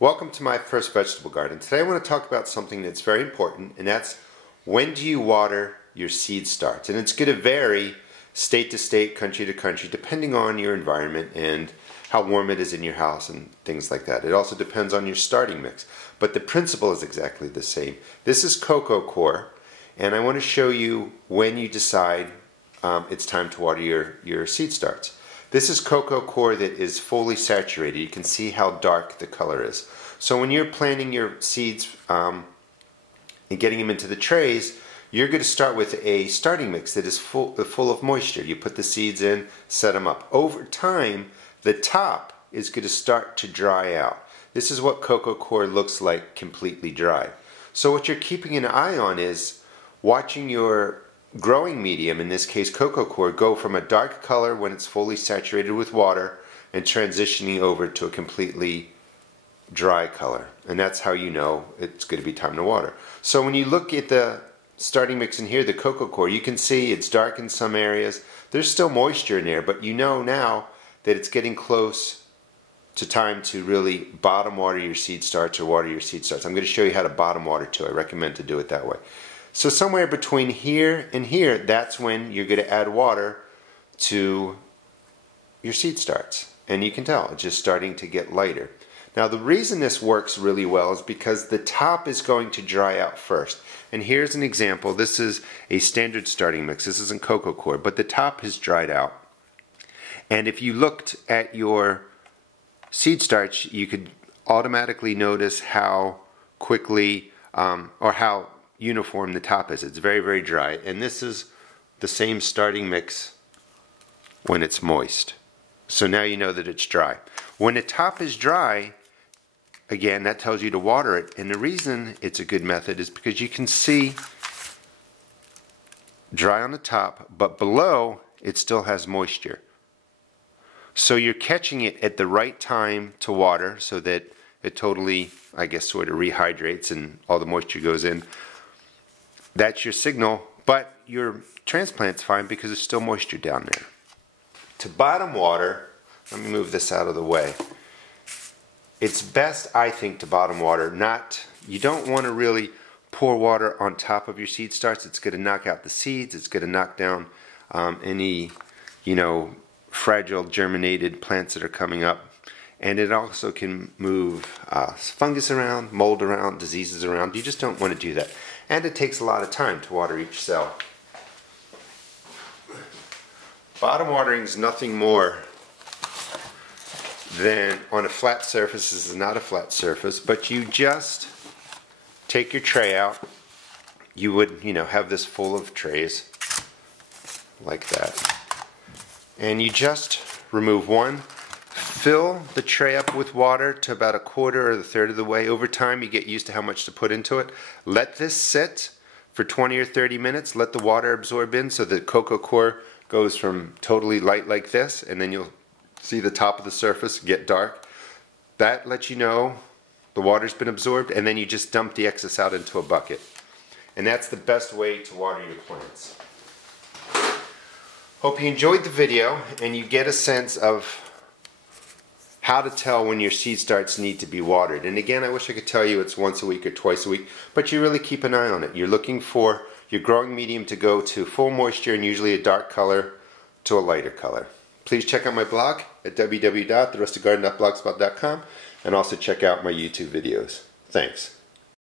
Welcome to my first vegetable garden. Today I want to talk about something that's very important, and that's when do you water your seed starts. And it's going to vary state to state, country to country, depending on your environment and how warm it is in your house and things like that. It also depends on your starting mix, but the principle is exactly the same. This is cocoa coir, and I want to show you when you decide it's time to water your seed starts. This is cocoa coir that is fully saturated. You can see how dark the color is. So when you're planting your seeds and getting them into the trays, you're going to start with a starting mix that is full of moisture. You put the seeds in, set them up. Over time, the top is going to start to dry out. This is what cocoa coir looks like completely dry. So what you're keeping an eye on is watching your growing medium, in this case cocoa coir, go from a dark color when it's fully saturated with water and transitioning over to a completely dry color. And that's how you know it's going to be time to water. So when you look at the starting mix in here, the cocoa coir, you can see it's dark in some areas. There's still moisture in there, but you know now that it's getting close to time to really bottom water your seed starts or water your seed starts. I'm going to show you how to bottom water too. I recommend to do it that way. So somewhere between here and here, that's when you're going to add water to your seed starts. And you can tell, it's just starting to get lighter. Now the reason this works really well is because the top is going to dry out first. And here's an example. This is a standard starting mix. This isn't cocoa coir, but the top has dried out. And if you looked at your seed starts, you could automatically notice how quickly or how uniform the top is. It's very, very dry. And this is the same starting mix when it's moist. So now you know that it's dry. When the top is dry, again, that tells you to water it. And the reason it's a good method is because you can see dry on the top, but below it still has moisture. So you're catching it at the right time to water so that it totally, I guess, sort of rehydrates and all the moisture goes in. That's your signal, but your transplant's fine because there's still moisture down there. To bottom water, let me move this out of the way. It's best, I think, to bottom water. You don't want to really pour water on top of your seed starts. It's going to knock out the seeds. It's going to knock down any, fragile germinated plants that are coming up. And it also can move fungus around, mold around, diseases around. You just don't want to do that. And it takes a lot of time to water each cell. Bottom watering is nothing more than on a flat surface. This is not a flat surface, but you just take your tray out. You would, have this full of trays like that. And you just remove one. Fill the tray up with water to about a quarter or a third of the way. Over time, you get used to how much to put into it. Let this sit for 20 or 30 minutes. Let the water absorb in so the cocoa coir goes from totally light like this, and then you'll see the top of the surface get dark. That lets you know the water's been absorbed, and then you just dump the excess out into a bucket. And that's the best way to water your plants. Hope you enjoyed the video and you get a sense of how to tell when your seed starts need to be watered. And again, I wish I could tell you it's once a week or twice a week, but you really keep an eye on it. You're looking for your growing medium to go to full moisture and usually a dark color to a lighter color. Please check out my blog at www.therestedgarden.blogspot.com and also check out my YouTube videos. Thanks.